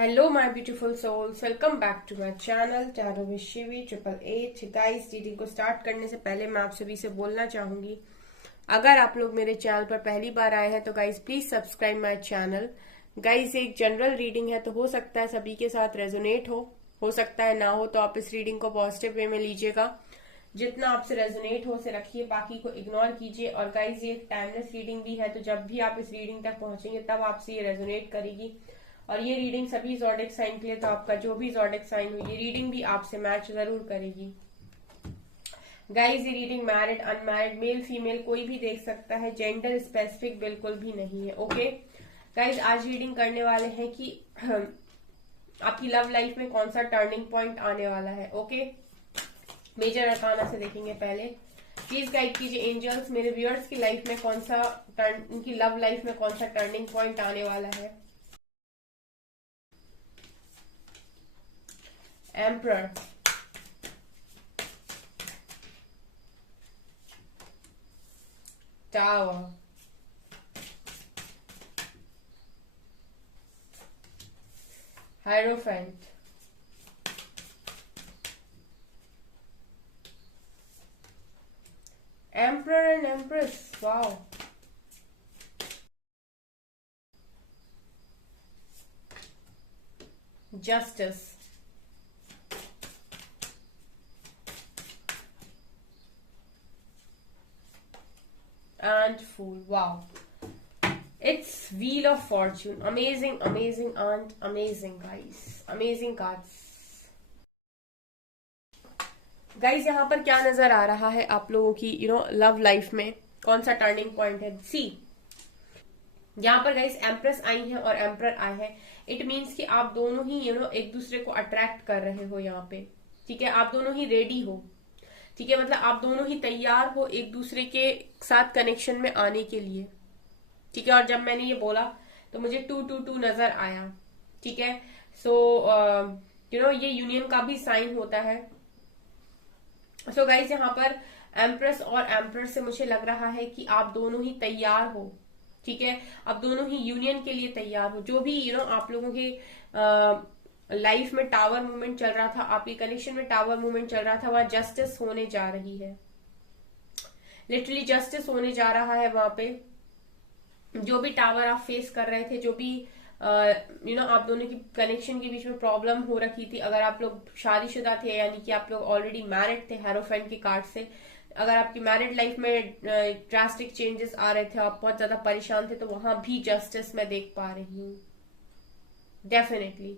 Hello, my beautiful souls. Welcome back to my channel Tarot with Shivi 888। Guys, reading को start करने से पहले मैं आप सभी से बोलना चाहूंगी, अगर आप लोग मेरे चैनल पर पहली बार आए हैं तो guys please subscribe my channel. Guys, एक जनरल रीडिंग है तो हो सकता है सभी के साथ रेजोनेट हो सकता है ना हो, तो आप इस रीडिंग को पॉजिटिव वे में लीजिएगा। जितना आपसे रेजोनेट हो उसे रखिए, बाकी को इग्नोर कीजिए। और गाइस, ये टाइमलेस रीडिंग भी है, तो जब भी आप इस रीडिंग तक पहुंचेंगे तब आपसे ये रेजोनेट करेगी। और ये रीडिंग सभी ज़ोडिक साइन के लिए, तो आपका जो भी ज़ोडिक साइन हो ये रीडिंग भी आपसे मैच जरूर करेगी। गाइस, ये reading married unmarried male female कोई भी देख सकता है, जेंडर स्पेसिफिक बिल्कुल भी नहीं है। ओके गाइस, आज रीडिंग करने वाले हैं कि आपकी लव लाइफ में कौन सा टर्निंग पॉइंट आने वाला है। ओके, मेजर अरकाना से देखेंगे पहले। प्लीज गाइड कीजिए एंजल्स, मेरे व्यूअर्स की लाइफ में कौन सा उनकी लव लाइफ में कौन सा टर्निंग पॉइंट आने वाला है। Emperor, tower, hierophant, emperor and empress. Wow, justice, and Fool. Wow. It's Wheel of Fortune. Amazing, amazing, and amazing, guys. Amazing cards. Guys, यहाँ पर क्या नजर आ रहा है आप लोगों की लव लाइफ में कौन सा टर्निंग पॉइंट है। सी, यहाँ पर गाइज एम्प्रेस आई है और एम्प्रर आए हैं। इट मीन्स कि आप दोनों ही एक दूसरे को अट्रैक्ट कर रहे हो यहाँ पे। ठीक है, आप दोनों ही रेडी हो। ठीक है, मतलब आप दोनों ही तैयार हो एक दूसरे के साथ कनेक्शन में आने के लिए। ठीक है, और जब मैंने ये बोला तो मुझे 222 नजर आया। ठीक है, सो ये यूनियन का भी साइन होता है। सो गाइज, यहाँ पर एम्प्रेस और एम्प्रर से मुझे लग रहा है कि आप दोनों ही तैयार हो। ठीक है, आप दोनों ही यूनियन के लिए तैयार हो। जो भी आप लोगों के लाइफ में टावर मूवमेंट चल रहा था, आपके कनेक्शन में टावर मूवमेंट चल रहा था, वहां जस्टिस होने जा रही है। लिटरली जस्टिस होने जा रहा है वहां पे। जो भी टावर आप फेस कर रहे थे, जो भी आप दोनों की कनेक्शन के बीच में प्रॉब्लम हो रखी थी, अगर आप लोग शादीशुदा थे यानी कि आप लोग ऑलरेडी मैरिड थे हेरोफेंट के कार्ड से, अगर आपकी मैरिड लाइफ में ड्रास्टिक चेंजेस आ रहे थे, आप बहुत ज्यादा परेशान थे, तो वहां भी जस्टिस मैं देख पा रही हूँ। डेफिनेटली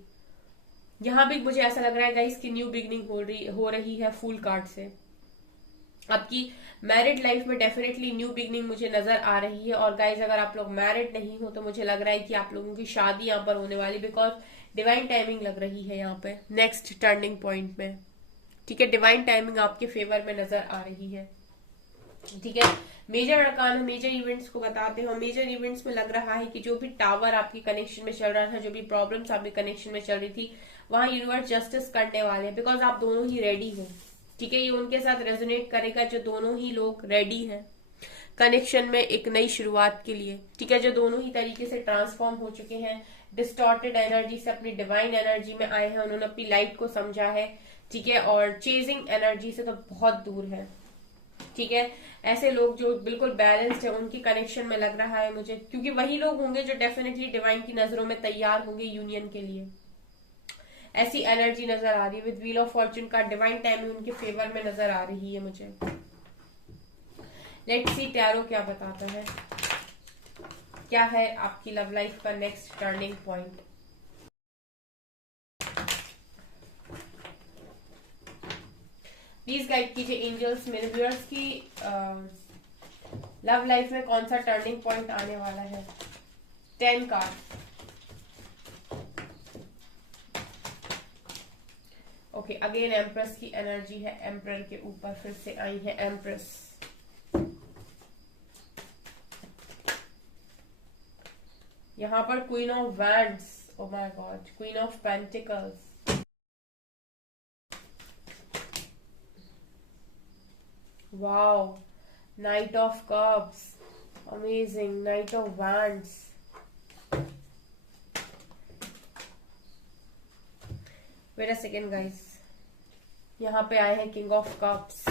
यहाँ भी मुझे ऐसा लग रहा है गाइस कि न्यू बिगनिंग हो रही है फूल कार्ड से। आपकी मैरिड लाइफ में डेफिनेटली न्यू बिगनिंग मुझे नजर आ रही है। और गाइज, अगर आप लोग मैरिड नहीं हो तो मुझे लग रहा है कि आप लोगों की शादी यहाँ पर होने वाली, बिकॉज डिवाइन टाइमिंग लग रही है यहाँ पे नेक्स्ट टर्निंग पॉइंट में। ठीक है, डिवाइन टाइमिंग आपके फेवर में नजर आ रही है। ठीक है, मेजर अरकान मेजर इवेंट्स को बताते हो। मेजर इवेंट्स में लग रहा है कि जो भी टावर आपके कनेक्शन में चल रहा था, जो भी प्रॉब्लम्स आपके कनेक्शन में चल रही थी, वहां यूनिवर्स जस्टिस करने वाले हैं, बिकॉज आप दोनों ही रेडी हो। ठीक है, ये उनके साथ रेजोनेट करेगा जो दोनों ही लोग रेडी हैं कनेक्शन में एक नई शुरुआत के लिए। ठीक है, जो दोनों ही तरीके से ट्रांसफॉर्म हो चुके हैं, डिस्टॉर्टेड एनर्जी से अपनी डिवाइन एनर्जी में आए हैं, उन्होंने अपनी लाइट को समझा है। ठीक है, और चेजिंग एनर्जी से तो बहुत दूर है। ठीक है, ऐसे लोग जो बिल्कुल बैलेंस्ड है उनकी कनेक्शन में लग रहा है मुझे, क्योंकि वही लोग होंगे जो डेफिनेटली डिवाइन की नजरों में तैयार होंगे यूनियन के लिए। ऐसी एनर्जी नजर आ रही है। विद व्हील ऑफ फॉर्च्यून का डिवाइन टाइमिंग उनके फेवर में नजर आ रही है मुझे। लेट्स सी टैरो क्या बताता है, क्या है आपकी लव लाइफ का next turning point. Please guide कीजिए एंजल्स, मेरे व्यूअर्स की लव लाइफ में कौन सा टर्निंग पॉइंट आने वाला है। 10 कार्ड। ओके, अगेन एम्प्रेस की एनर्जी है, एम्प्रर के ऊपर फिर से आई है एम्प्रेस। यहाँ पर queen of wands, oh my God, queen of pentacles, wow, knight of cups, amazing, knight of wands, wait a second guys, यहाँ पे आए हैं किंग ऑफ कप्स,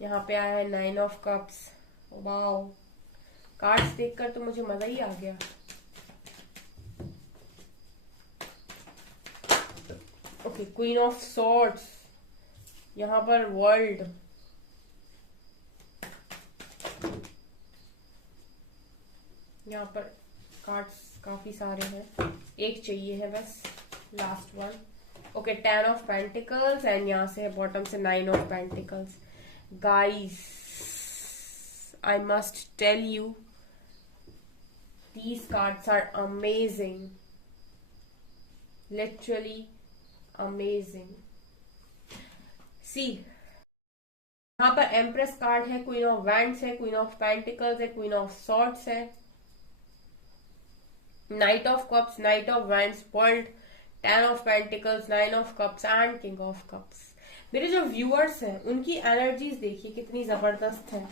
यहाँ पे आया है 9 ऑफ कप्स। वाओ, कार्ड्स देखकर तो मुझे मजा ही आ गया। ओके, क्वीन ऑफ सॉर्ड्स, यहाँ पर वर्ल्ड, यहाँ पर कार्ड्स काफी सारे हैं, एक चाहिए है बस, last one. Okay, 10 of pentacles and यहाँ से बॉटम से 9 of pentacles. Guys, I must tell you, these cards are amazing, literally amazing. See, यहाँ पर एम्प्रेस कार्ड है, क्वीन ऑफ वैंड्स है, क्वीन ऑफ पेंटिकल्स है, क्वीन ऑफ सॉर्ड्स है, night of cups, night of wands, world, 10 of pentacles, 9 of cups and king of cups. मेरे जो viewers हैं उनकी एनर्जीज देखिए कितनी जबरदस्त है,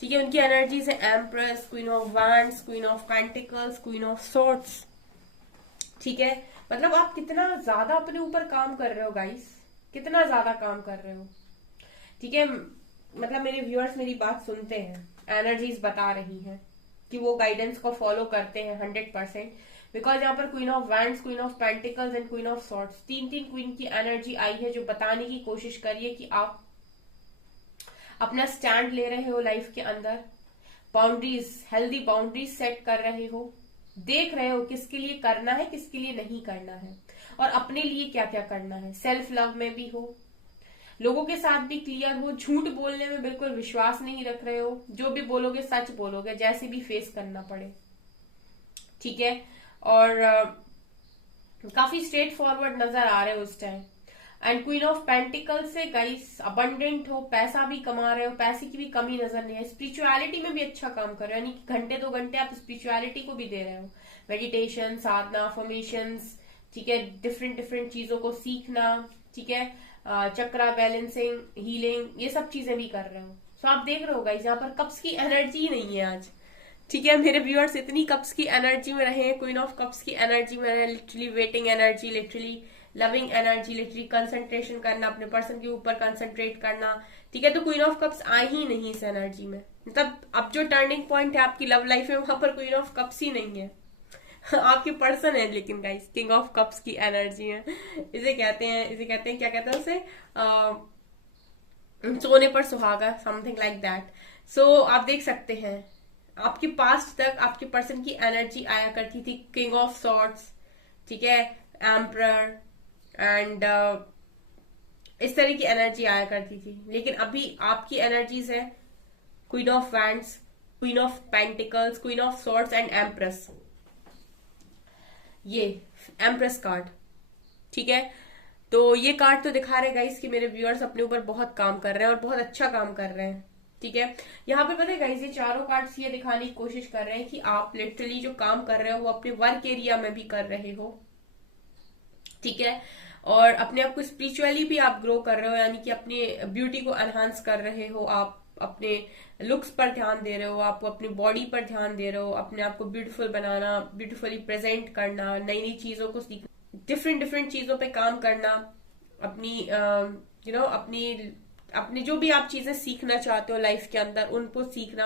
ठीक है। उनकी एनर्जीज है empress, queen of wands, queen of pentacles, queen of swords, ठीक है। मतलब आप कितना ज्यादा अपने ऊपर काम कर रहे हो गाइस, कितना ज्यादा काम कर रहे हो, ठीक है। मतलब मेरे व्यूअर्स मेरी बात सुनते हैं, एनर्जीज बता रही हैं कि वो गाइडेंस को फॉलो करते हैं 100%, बिकॉज यहाँ पर queen of wands, queen of pentacles and queen of swords, तीन क्वीन की एनर्जी आई है जो बताने की कोशिश करिए कि आप अपना स्टैंड ले रहे हो लाइफ के अंदर, बाउंड्रीज, हेल्दी बाउंड्रीज सेट कर रहे हो, देख रहे हो किसके लिए करना है, किसके लिए नहीं करना है, और अपने लिए क्या क्या करना है। सेल्फ लव में भी हो, लोगों के साथ भी क्लियर हो, झूठ बोलने में बिल्कुल विश्वास नहीं रख रहे हो, जो भी बोलोगे सच बोलोगे, जैसे भी फेस करना पड़े, ठीक है। और काफी स्ट्रेट फॉरवर्ड नजर आ रहे हो उस time. And queen of pentacle से गाइस अबंडेंट हो, पैसा भी कमा रहे हो, पैसे की भी कमी नजर नहीं है, स्पिरिचुअलिटी में भी अच्छा काम कर रहे हो, यानी कि घंटे 2 घंटे आप स्पिरिचुअलिटी को भी दे रहे हो, मेडिटेशन, साधना, अफर्मेशंस, ठीक है, डिफरेंट चीजों को सीखना, ठीक है, चक्रा बैलेंसिंग, हीलिंग, ये सब चीजें भी कर रहे हो। सो आप देख रहे हो गाइस यहाँ पर कप्स की एनर्जी नहीं है आज, ठीक है। मेरे व्यूअर्स इतनी कप्स की एनर्जी में रहे हैं, क्वीन ऑफ कप्स की एनर्जी में रहे, literally waiting energy, literally loving energy, literally concentration करना, अपने पर्सन के ऊपर कंसंट्रेट करना, ठीक है। तो क्वीन ऑफ कप्स आई ही नहीं इस एनर्जी में, मतलब अब जो टर्निंग पॉइंट है आपकी लव लाइफ में वहां पर क्वीन ऑफ कप्स ही नहीं है आपके पर्सन है, लेकिन गाइस किंग ऑफ कप्स की एनर्जी है। इसे कहते हैं क्या कहते हैं उसे, सोने पर सुहागा, समथिंग लाइक दैट। सो आप देख सकते हैं आपके पास्ट तक आपके पर्सन की एनर्जी आया करती थी, किंग ऑफ सॉर्ड्स, ठीक है, एम्परर एंड इस तरह की एनर्जी आया करती थी। लेकिन अभी आपकी एनर्जीज है queen of wands, queen of pentacles, queen of swords and empress, ये एम्प्रेस कार्ड, ठीक है। तो ये कार्ड तो दिखा रहे गाइस कि मेरे व्यूअर्स अपने ऊपर बहुत काम कर रहे हैं और बहुत अच्छा काम कर रहे हैं, ठीक है। यहाँ पे पता है गाइस, ये चारों कार्ड्स ये दिखाने की कोशिश कर रहे हैं कि आप लिटरली जो काम कर रहे हो वो अपने वर्क एरिया में भी कर रहे हो, ठीक है, और अपने आप को स्पिरिचुअली भी आप ग्रो कर रहे हो, यानी कि अपनी ब्यूटी को एनहांस कर रहे हो, आप अपने लुक्स पर ध्यान दे रहे हो, आप अपनी बॉडी पर ध्यान दे रहे हो, अपने आप को ब्यूटीफुल बनाना, ब्यूटीफुली प्रेजेंट करना, नई नई चीजों को सीखना, डिफरेंट चीजों पे काम करना, अपनी अपनी जो भी आप चीजें सीखना चाहते हो लाइफ के अंदर उनको सीखना।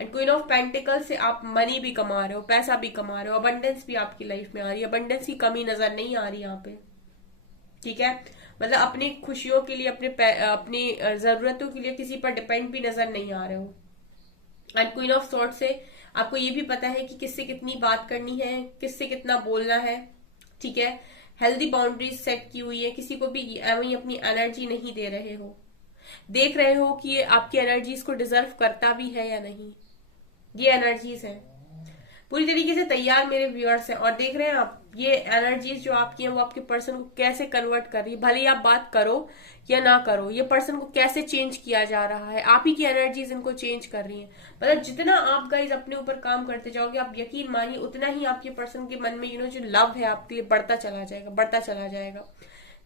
एंड क्वीन ऑफ पेंटिकल से आप मनी भी कमा रहे हो, पैसा भी कमा रहे हो, अबंडेंस भी आपकी लाइफ में आ रही है, अबंडेंस की कमी नजर नहीं आ रही यहाँ पे, ठीक है। मतलब अपनी खुशियों के लिए, अपनी जरूरतों के लिए किसी पर डिपेंड भी नजर नहीं आ रहे हो। एंड क्वीन ऑफ सॉर्ड से आपको ये भी पता है कि किससे कितनी बात करनी है, किससे कितना बोलना है, ठीक है। हेल्दी बाउंड्रीज सेट की हुई है, किसी को भी एवं अपनी एनर्जी नहीं दे रहे हो, देख रहे हो कि ये आपकी एनर्जीज को डिजर्व करता भी है या नहीं। ये एनर्जीज है पूरी तरीके से तैयार मेरे व्यूअर्स हैं, और देख रहे हैं आप ये एनर्जीज जो आपकी हैं वो आपके पर्सन को कैसे कन्वर्ट कर रही है। भले ही आप बात करो या ना करो, ये पर्सन को कैसे चेंज किया जा रहा है, आप ही की एनर्जीज इनको चेंज कर रही है। मतलब जितना आप गाइज अपने ऊपर काम करते जाओगे, आप यकीन मानिए उतना ही आपके पर्सन के मन में जो लव है आपके लिए बढ़ता चला जाएगा,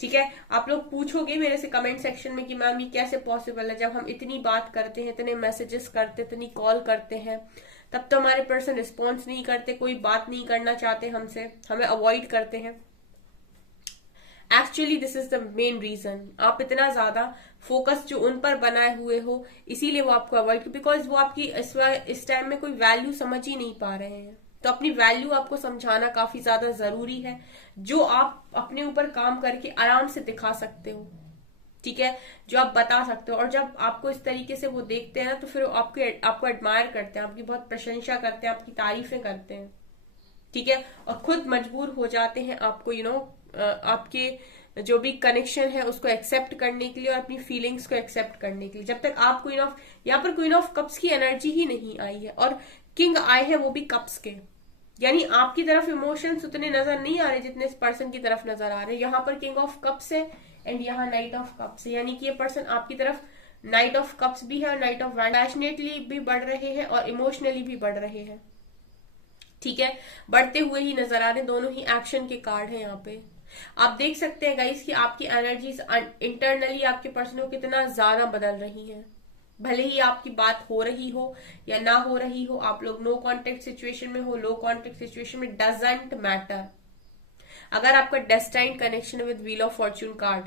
ठीक है। आप लोग पूछोगे मेरे से कमेंट सेक्शन में कि मैम ये कैसे पॉसिबल है, जब हम इतनी बात करते हैं, इतने मैसेजेस करते, इतनी कॉल करते हैं, तब तो हमारे पर्सन रिस्पॉन्स नहीं करते, कोई बात नहीं करना चाहते हमसे, हमें अवॉइड करते हैं। Actually this is the main reason. आप इतना ज्यादा फोकस जो उन पर बनाए हुए हो, इसीलिए वो आपको अवॉइड, बिकॉज वो आपकी इस टाइम में कोई वैल्यू समझ ही नहीं पा रहे हैं। तो अपनी वैल्यू आपको समझाना काफी ज्यादा जरूरी है, जो आप अपने ऊपर काम करके आराम से दिखा सकते हो, ठीक है, जो आप बता सकते हो। और जब आपको इस तरीके से वो देखते हैं ना, तो फिर आपको एडमायर करते हैं, आपकी बहुत प्रशंसा करते हैं, आपकी तारीफें करते हैं, ठीक है, और खुद मजबूर हो जाते हैं आपको आपके जो भी कनेक्शन है उसको एक्सेप्ट करने के लिए और अपनी फीलिंग्स को एक्सेप्ट करने के लिए। जब तक आप यहाँ पर क्वीन ऑफ कप्स की एनर्जी ही नहीं आई है और किंग आए हैं वो भी कप्स के, यानी आपकी तरफ इमोशंस उतने नजर नहीं आ रहे जितने इस पर्सन की तरफ नजर आ रहे हैं। यहाँ पर किंग ऑफ कप्स है एंड यहाँ नाइट ऑफ कप्स है, यानी कि ये पर्सन आपकी तरफ नाइट ऑफ कप्स भी है और नाइट ऑफ वैंड, पैशनेटली भी बढ़ रहे हैं और इमोशनली भी बढ़ रहे हैं, ठीक है, बढ़ते हुए ही नजर आ रहे हैं। दोनों ही एक्शन के कार्ड हैं यहाँ पे। आप देख सकते हैं गाइस कि आपकी एनर्जीज इंटरनली आपके पर्सन को कितना ज्यादा बदल रही हैं। भले ही आपकी बात हो रही हो या ना हो रही हो, आप लोग नो कांटेक्ट सिचुएशन में हो, लो कांटेक्ट सिचुएशन में, डजंट मैटर। अगर आपका destined connection with wheel of fortune card,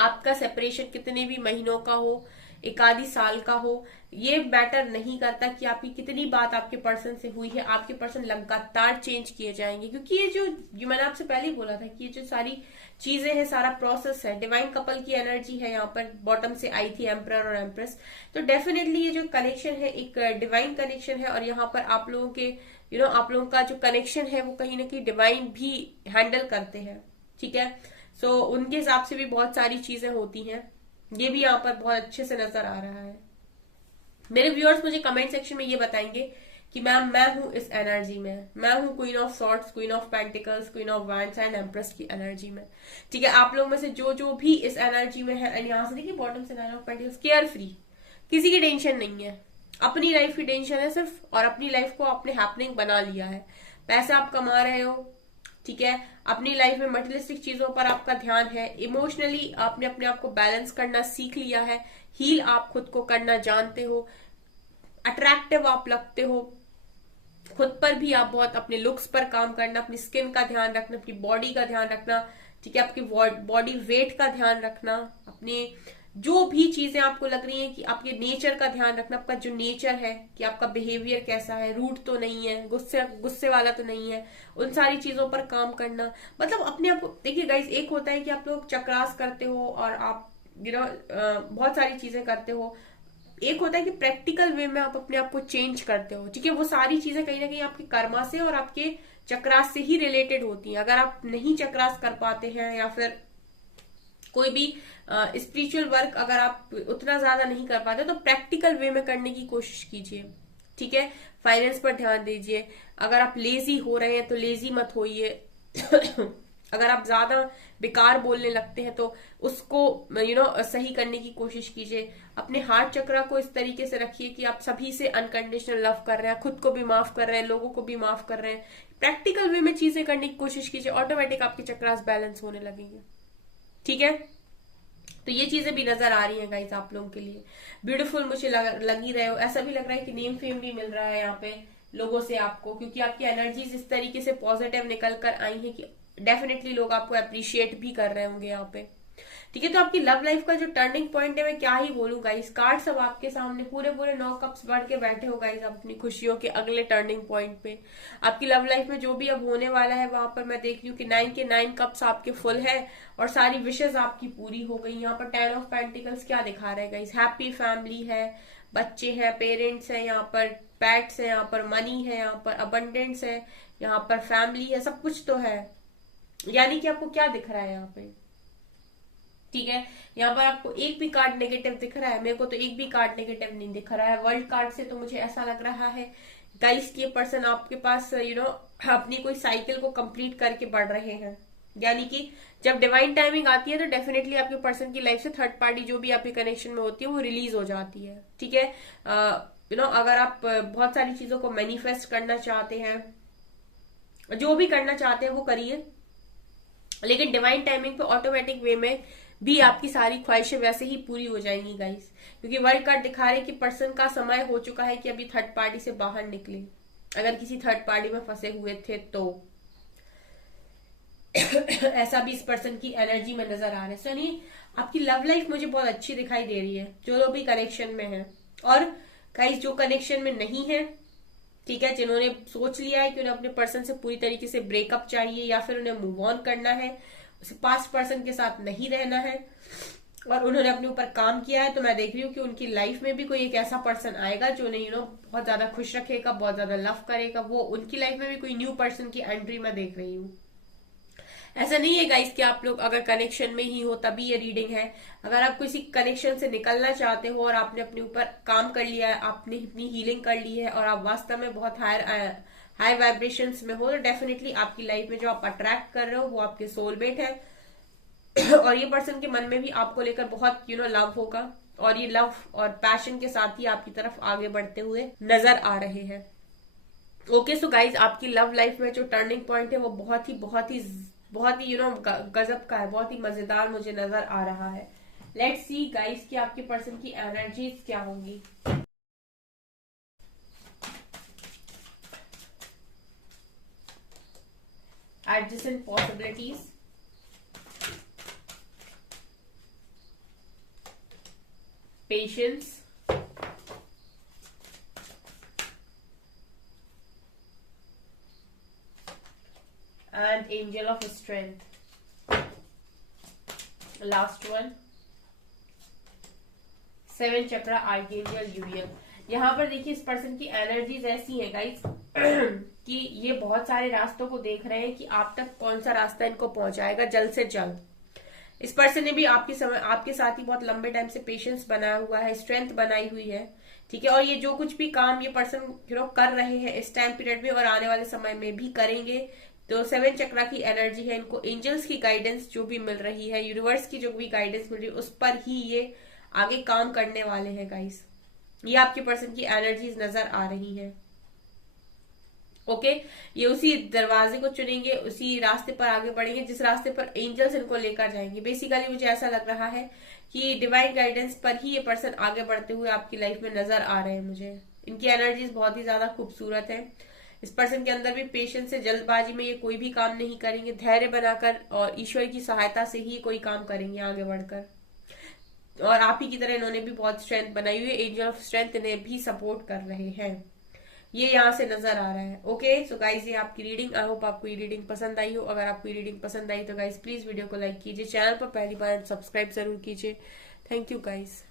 आपका सेपरेशन कितने भी महीनों का हो, एक आधी साल का हो, ये मैटर नहीं करता कि आपकी कितनी बात आपके पर्सन से हुई है, आपके पर्सन लगातार चेंज किए जाएंगे। क्योंकि ये मैंने आपसे पहले ही बोला था कि ये जो सारी चीजें हैं, सारा प्रोसेस है, डिवाइन कपल की एनर्जी है, यहाँ पर बॉटम से आई थी एम्परर और एम्प्रेस। तो डेफिनेटली ये जो कनेक्शन है एक डिवाइन कनेक्शन है, और यहाँ पर आप लोगों के आप लोगों का जो कनेक्शन है वो कहीं ना कहीं डिवाइन भी हैंडल करते हैं, ठीक है। सो उनके हिसाब से भी बहुत सारी चीजें होती हैं, ये भी यहाँ पर बहुत अच्छे से नजर आ रहा है। मेरे व्यूअर्स मुझे कमेंट सेक्शन में ये बताएंगे कि मैम मैं हूं इस एनर्जी में, मैं हूं queen of swords, queen of pentacles, queen of wands and empress की एनर्जी में, ठीक है। आप लोग में से जो भी इस एनर्जी में है, एंड यहाँ से देखिए बॉटम से nine of pentacles, care free, किसी की टेंशन नहीं है, अपनी लाइफ की टेंशन है सिर्फ, और अपनी लाइफ को आपने हैपनिंग बना लिया है। पैसा आप कमा रहे हो, ठीक है, अपनी लाइफ में मटेरियलिस्टिक चीजों पर आपका ध्यान है, इमोशनली आपने अपने आप को बैलेंस करना सीख लिया है, हील आप खुद को करना जानते हो, अट्रैक्टिव आप लगते हो, खुद पर भी आप बहुत अपने लुक्स पर काम करना, अपनी स्किन का ध्यान रखना, अपनी बॉडी का ध्यान रखना, ठीक है, आपकी बॉडी वेट का ध्यान रखना, अपने जो भी चीजें आपको लग रही हैं कि आपके नेचर का ध्यान रखना, आपका जो नेचर है कि आपका बिहेवियर कैसा है, रूड तो नहीं है, गुस्से वाला तो नहीं है, उन सारी चीजों पर काम करना। मतलब अपने आप को देखिए गाइस, एक होता है कि आप लोग चक्रास करते हो और आप बहुत सारी चीजें करते हो, एक होता है कि प्रैक्टिकल वे में आप अपने आप को चेंज करते हो, ठीक है। वो सारी चीजें कहीं ना कहीं आपके कर्मा से और आपके चक्रास से ही रिलेटेड होती हैं। अगर आप नहीं चक्रास कर पाते हैं या फिर कोई भी स्पिरिचुअल वर्क अगर आप उतना ज्यादा नहीं कर पाते, तो प्रैक्टिकल वे में करने की कोशिश कीजिए, ठीक है। फाइनेंस पर ध्यान दीजिए। अगर आप लेजी हो रहे हैं तो लेजी मत होइए। अगर आप ज्यादा बेकार बोलने लगते हैं तो उसको सही करने की कोशिश कीजिए। अपने हार्ट चक्रा को इस तरीके से रखिए कि आप सभी से अनकंडीशनल लव कर रहे हैं, खुद को भी माफ कर रहे हैं, लोगों को भी माफ कर रहे हैं। प्रैक्टिकल वे में चीजें करने की कोशिश कीजिए, ऑटोमेटिक आपके चक्रास बैलेंस होने लगेंगे, ठीक है। तो ये चीजें भी नजर आ रही हैं गाइस आप लोगों के लिए। ब्यूटीफुल मुझे लग ही रहे हो, ऐसा भी लग रहा है कि नेम फेम भी मिल रहा है यहाँ पे लोगों से आपको, क्योंकि आपकी एनर्जीज इस तरीके से पॉजिटिव निकल कर आई है कि डेफिनेटली लोग आपको अप्रिशिएट भी कर रहे होंगे यहाँ पे, ठीक है। तो आपकी लव लाइफ का जो टर्निंग पॉइंट है मैं क्या ही बोलूं गाइस, कार्ड सब आपके सामने पूरे 9 कप्स बढ़ के बैठे हो गाइस, आप अपनी खुशियों के अगले टर्निंग पॉइंट पे। आपकी लव लाइफ में जो भी अब होने वाला है वहां पर मैं देख रही हूँ कि 9 के 9 कप्स आपके फुल है और सारी विशेष आपकी पूरी हो गई। यहाँ पर 10 ऑफ पेंटिकल्स क्या दिखा रहे हैं गाइस, हैप्पी फैमिली है, बच्चे हैं, पेरेंट्स हैं, यहाँ पर पैट्स है, यहाँ पर मनी है, यहाँ पर अबंडेंस है, यहाँ पर फैमिली है, सब कुछ तो है। यानी कि आपको क्या दिख रहा है यहाँ पे, ठीक है। यहाँ पर आपको एक भी कार्ड नेगेटिव दिख रहा है, मेरे को तो एक भी कार्ड नेगेटिव नहीं दिख रहा है। वर्ल्ड कार्ड से तो मुझे ऐसा लग रहा है गाइस कि ये पर्सन आपके पास अपनी कोई साइकिल को कंप्लीट करके बढ़ रहे हैं। यानी कि जब डिवाइन टाइमिंग आती है तो डेफिनेटली आपके पर्सन की लाइफ से थर्ड पार्टी जो भी आपके कनेक्शन में होती है वो रिलीज हो जाती है, ठीक है। अगर आप बहुत सारी चीजों को मैनिफेस्ट करना चाहते हैं, जो भी करना चाहते हैं वो करिए, लेकिन डिवाइन टाइमिंग पे ऑटोमेटिक वे में भी आपकी सारी ख्वाहिशें वैसे ही पूरी हो जाएंगी गाइस, क्योंकि वर्ल्ड कार्ड दिखा रहे कि पर्सन का समय हो चुका है कि अभी थर्ड पार्टी से बाहर निकले, अगर किसी थर्ड पार्टी में फंसे हुए थे तो। ऐसा भी इस पर्सन की एनर्जी में नजर आ रहा है। सो यानी आपकी लव लाइफ मुझे बहुत अच्छी दिखाई दे रही है, जो लोग भी कनेक्शन में है। और गाइस जो कनेक्शन में नहीं है, ठीक है, जिन्होंने सोच लिया है कि उन्हें अपने पर्सन से पूरी तरीके से ब्रेकअप चाहिए या फिर उन्हें मूव ऑन करना है, उसे पास्ट पर्सन के साथ नहीं रहना है और उन्होंने अपने ऊपर काम किया है, तो मैं देख रही हूँ कि उनकी लाइफ में भी कोई एक ऐसा पर्सन आएगा जो उन्हें बहुत ज्यादा खुश रखेगा, बहुत ज्यादा लव करेगा। वो उनकी लाइफ में भी कोई न्यू पर्सन की एंट्री मैं देख रही हूँ। ऐसा नहीं है गाइस कि आप लोग अगर कनेक्शन में ही हो तभी ये रीडिंग है। अगर आप किसी कनेक्शन से निकलना चाहते हो और आपने अपने ऊपर काम कर लिया है, आपने अपनी हीलिंग कर ली है और आप वास्तव में बहुत हाई वाइब्रेशंस में हो, तो डेफिनेटली आपकी लाइफ में जो आप अट्रैक्ट कर रहे हो वो आपके सोलमेट है। और ये पर्सन के मन में भी आपको लेकर बहुत लव होगा और ये लव और पैशन के साथ ही आपकी तरफ आगे बढ़ते हुए नजर आ रहे हैं। ओके सो गाइज, आपकी लव लाइफ में जो टर्निंग पॉइंट है वो बहुत ही गजब का है, बहुत ही मजेदार मुझे नजर आ रहा है। लेट्स सी गाइस कि आपके पर्सन की एनर्जीज क्या होंगी। Adjacent possibilities, patience, and angel of strength. Last one, 7 chakra archangel Uriel. यहाँ पर देखिए इस पर्सन की एनर्जीज ऐसी है गाइस कि ये बहुत सारे रास्तों को देख रहे हैं कि आप तक कौन सा रास्ता इनको पहुंचाएगा जल्द से जल्द। इस पर्सन ने भी आपके साथ ही बहुत लंबे टाइम से पेशेंस बनाया हुआ है, स्ट्रेंथ बनाई हुई है, ठीक है। और ये जो कुछ भी काम ये पर्सन कर रहे हैं इस टाइम पीरियड में और आने वाले समय में भी करेंगे, तो 7 चक्रा की एनर्जी है, इनको एंजल्स की गाइडेंस जो भी मिल रही है, यूनिवर्स की जो भी गाइडेंस मिल रही है, उस पर ही ये आगे काम करने वाले हैं गाइस। ये आपके पर्सन की एनर्जीज नजर आ रही है। ओके, ये उसी दरवाजे को चुनेंगे, उसी रास्ते पर आगे बढ़ेंगे जिस रास्ते पर एंजल्स इनको लेकर जाएंगे। बेसिकली मुझे ऐसा लग रहा है कि डिवाइन गाइडेंस पर ही ये पर्सन आगे बढ़ते हुए आपकी लाइफ में नजर आ रहे हैं। मुझे इनकी एनर्जीज बहुत ही ज्यादा खूबसूरत है। इस पर्सन के अंदर भी पेशेंस से, जल्दबाजी में ये कोई भी काम नहीं करेंगे, धैर्य बनाकर और ईश्वर की सहायता से ही कोई काम करेंगे आगे बढ़कर। और आप ही की तरह इन्होंने भी बहुत स्ट्रेंथ बनाई हुई है, एंजल ऑफ स्ट्रेंथ इन्हें भी सपोर्ट कर रहे हैं, ये यहाँ से नजर आ रहा है। ओके सो गाइज, ये आपकी रीडिंग, आई होप आपको ये रीडिंग पसंद आई हो। अगर आपको ये रीडिंग पसंद आई तो गाइज प्लीज वीडियो को लाइक कीजिए, चैनल पर पहली बार सब्सक्राइब जरूर कीजिए। Thank you guys.